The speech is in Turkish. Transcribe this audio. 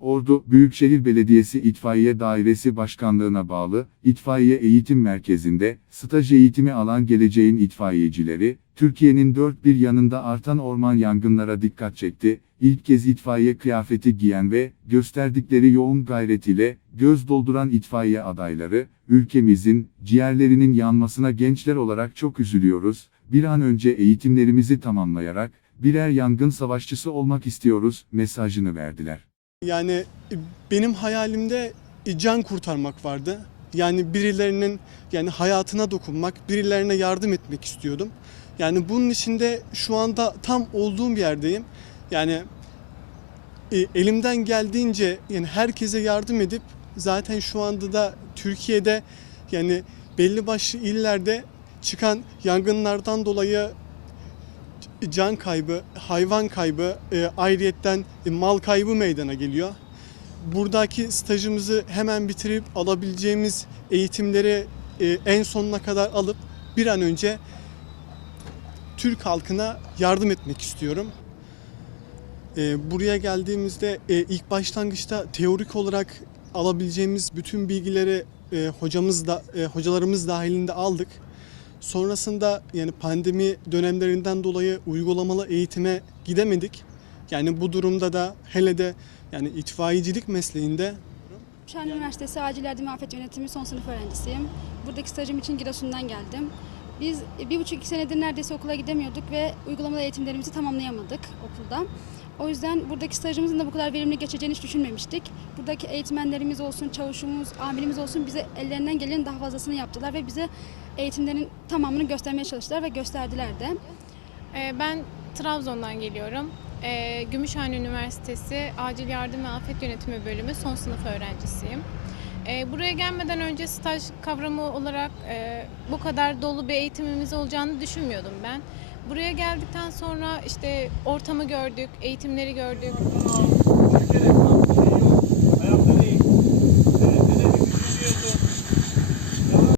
Ordu Büyükşehir Belediyesi İtfaiye Dairesi Başkanlığına bağlı İtfaiye Eğitim Merkezi'nde staj eğitimi alan geleceğin itfaiyecileri, Türkiye'nin dört bir yanında artan orman yangınlara dikkat çekti. İlk kez itfaiye kıyafeti giyen ve gösterdikleri yoğun gayret ile göz dolduran itfaiye adayları, ülkemizin ciğerlerinin yanmasına gençler olarak çok üzülüyoruz. Bir an önce eğitimlerimizi tamamlayarak birer yangın savaşçısı olmak istiyoruz mesajını verdiler. Yani e, benim hayalimde e, can kurtarmak vardı. Yani birilerinin yani hayatına dokunmak, birilerine yardım etmek istiyordum. Yani bunun için de şu anda tam olduğum yerdeyim. Yani e, elimden geldiğince yani herkese yardım edip zaten şu anda da Türkiye'de yani belli başlı illerde çıkan yangınlardan dolayı can kaybı, hayvan kaybı, e, ayrıyetten e, mal kaybı meydana geliyor. Buradaki stajımızı hemen bitirip alabileceğimiz eğitimleri e, en sonuna kadar alıp bir an önce Türk halkına yardım etmek istiyorum. E, buraya geldiğimizde e, ilk başlangıçta teorik olarak alabileceğimiz bütün bilgileri e, hocamız da e, hocalarımız dahilinde aldık. Sonrasında yani pandemi dönemlerinden dolayı uygulamalı eğitime gidemedik. Yani bu durumda da hele de yani itfaiyecilik mesleğinde Şahin Üniversitesi Acil Yardım Afet Yönetimi son sınıf öğrencisiyim. Buradaki stajım için Giresun'dan geldim. Biz bir buçuk iki senedir neredeyse okula gidemiyorduk ve uygulamalı eğitimlerimizi tamamlayamadık okulda. O yüzden buradaki stajımızın da bu kadar verimli geçeceğini hiç düşünmemiştik. Buradaki eğitmenlerimiz olsun, çavuşumuz, amirimiz olsun bize ellerinden gelenin daha fazlasını yaptılar ve bize eğitimlerin tamamını göstermeye çalıştılar ve gösterdiler de. Ee, Ben Trabzon'dan geliyorum. Ee, Gümüşhane Üniversitesi Acil Yardım ve Afet Yönetimi bölümü son sınıf öğrencisiyim. Ee, Buraya gelmeden önce staj kavramı olarak e, bu kadar dolu bir eğitimimiz olacağını düşünmüyordum ben. Buraya geldikten sonra işte ortamı gördük, eğitimleri gördük.